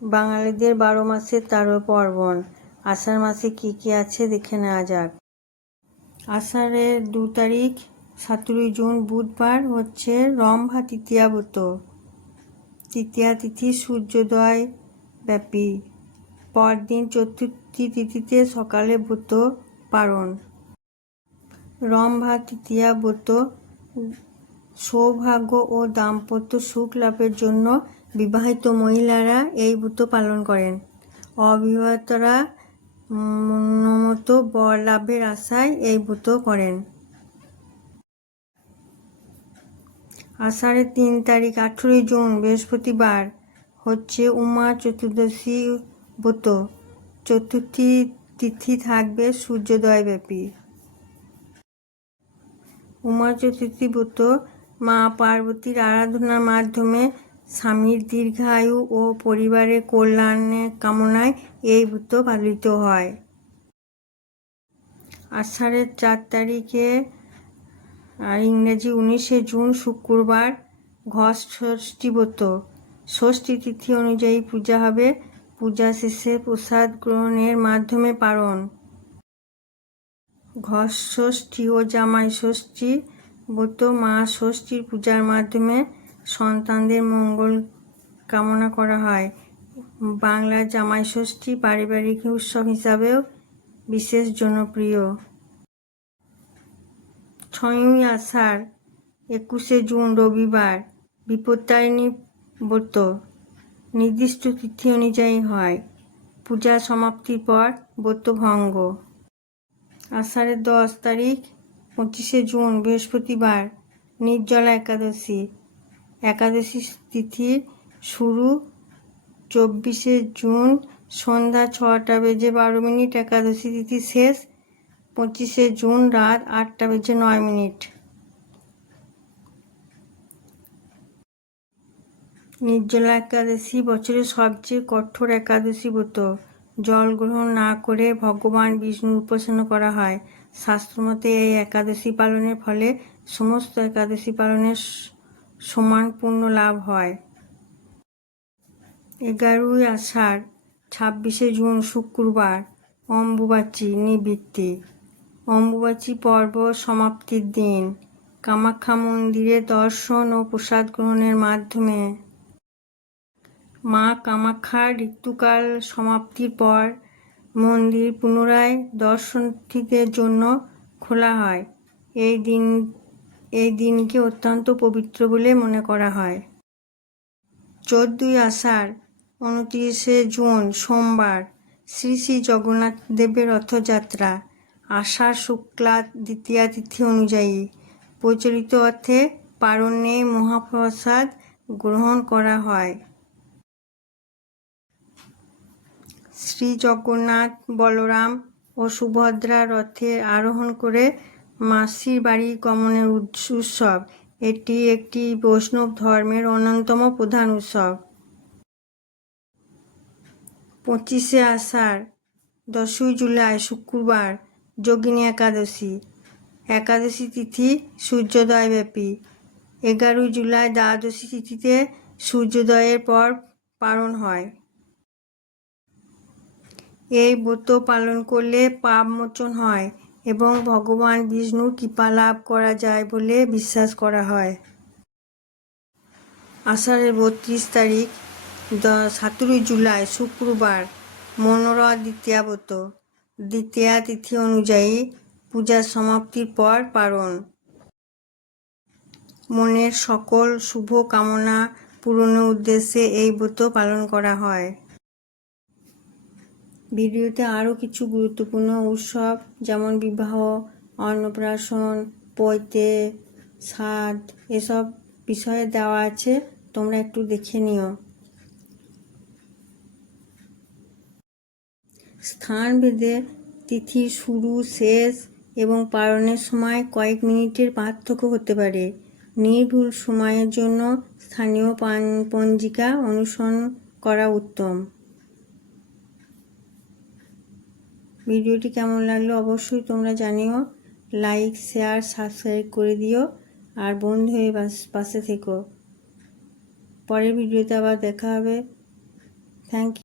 বাঙালিদের 12 মাসে 13 পার্বণ। আষাঢ় মাসে কি কি আছে দেখে নেওয়া যাক। আষাঢ়ের 2 তারিখ 17 জুন বুধবার হচ্ছে রম্ভা তৃতীয়া ব্রত। তৃতীয়া তিথি সূর্যোদয় ব্যাপী। পরদিন চতুর্থী তিথিতে সকালে ব্রত পালন। রম্ভা তৃতীয়া ব্রত সৌভাগ্য ও দাম্পত্য সুখ লাভের জন্য বিবাহিত মহিলারা এই ব্রত পালন করেন। অবিবাহিতরা মনোমত বর লাভের আশায় এই ব্রত করেন। আষাঢ়ের 3 তারিখ 18 জুন বৃহস্পতিবার হচ্ছে উমা চতুর্দশী ব্রত। চতুর্থী তিথি থাকবে সূর্যোদয় ব্যাপী। উমা চতুর্থী ব্রত মা পার্বতীর আরাধনার মাধ্যমে স্বামীর দীর্ঘায়ু ও পরিবারের কল্যাণের কামনায় এই ব্রত পালিত হয়। আষাঢ়ের 4 তারিখে আর ইংরেজি 19 জুন শুক্রবার ঘট ষষ্ঠী ব্রত। ষষ্ঠী তিথি অনুযায়ী পূজা হবে। পূজা শেষে প্রসাদ গ্রহণের মাধ্যমে পালন। ঘট ষষ্ঠী ও জামাই ষষ্ঠী ব্রত মা ষষ্ঠীর পূজার মাধ্যমে সন্তানদের মঙ্গল কামনা করা হয়। বাংলার জামাই ষষ্ঠী পারিবারিক উৎসব হিসাবেও বিশেষ জনপ্রিয়। 6ই আষাঢ় 21 জুন রবিবার বিপত্তারিণী ব্রত। নির্দিষ্ট তিথি অনুযায়ী হয়। পূজা সমাপ্তির পর ব্রত ভঙ্গ। আষাঢ়ের 10 তারিখ 25 জুন বৃহস্পতিবার নির্জলা একাদশী। একাদশী তিথি শুরু 24 জুন সন্ধ্যা 6টা বেজে 12 মিনিট। একাদশী তিথি শেষ 25 জুন রাত 8টা বেজে 9 মিনিট। নির্জলা একাদশী বছরের সবচেয়ে কঠোর একাদশী ব্রত। জল গ্রহণ না করে ভগবান বিষ্ণুর উপাসনা করা হয়। শাস্ত্রমতে এই একাদশী পালনের ফলে সমস্ত একাদশী পালনের সমান পুণ্য লাভ হয়। 11ই আষাঢ় 26 জুন শুক্রবার অম্বুবাচী নিবৃত্তি। অম্বুবাচী পর্ব সমাপ্তির দিন। কামাখ্যা মন্দিরে দর্শন ও প্রসাদ গ্রহণের মাধ্যমে মা কামাখ্যার ঋতুকাল সমাপ্তির পর মন্দির পুনরায় দর্শনার্থীদের জন্য খোলা হয়। এই দিনকে অত্যন্ত পবিত্র বলে মনে করা হয়। 14ই আষাঢ় 29 জুন সোমবার শ্রী শ্রী জগন্নাথ দেবের রথযাত্রা। আষাঢ় শুক্লা দ্বিতীয়া তিথি অনুযায়ী প্রচলিত অর্থে পারণ্যে মহাপ্রসাদ গ্রহণ করা হয়। শ্রী জগন্নাথ বলরাম ও সুভদ্রা রথে আরোহণ করে মাসির বাড়ি গমনের উৎসব। এটি একটি বৈষ্ণব ধর্মের অন্যতম প্রধান উৎসব। 25 আষাঢ় 10 জুলাই শুক্রবার যোগিনী একাদশী। একাদশী তিথি সূর্যোদয় ব্যাপী। 11 জুলাই দ্বাদশী তিথিতে সূর্যোদয়ের পর পালন হয়। এই ব্রত পালন করলে পাপ মোচন হয় এবং ভগবান বিষ্ণুর কৃপা লাভ করা যায় বলে বিশ্বাস করা হয়। আষাঢ়ের 32 তারিখ 17 জুলাই শুক্রবার মনোরথ দ্বিতীয়া ব্রত। দ্বিতীয়া তিথি অনুযায়ী পূজার সমাপ্তির পর পালন। মনের সকল শুভ কামনা পূরণের উদ্দেশ্যে এই ব্রত পালন করা হয়। ভিডিওতে আরও কিছু গুরুত্বপূর্ণ উৎসব যেমন বিবাহ, অন্নপ্রাশন, পৈতে, শ্রাদ্ধ এসব বিষয়ে দেওয়া আছে, তোমরা একটু দেখে নিও। স্থানভেদে তিথির শুরু, শেষ এবং পালনের সময় কয়েক মিনিটের পার্থক্য হতে পারে। নির্ভুল সময়ের জন্য স্থানীয় পঞ্জিকা অনুসরণ করা উত্তম। ভিডিওটি কেমন লাগলো অবশ্যই তোমরা জানিও। লাইক, শেয়ার, সাবস্ক্রাইব করে দিও আর বন্ধু হয়ে পাশে থেকো। পরের ভিডিওতে আবার দেখা হবে। Thank you.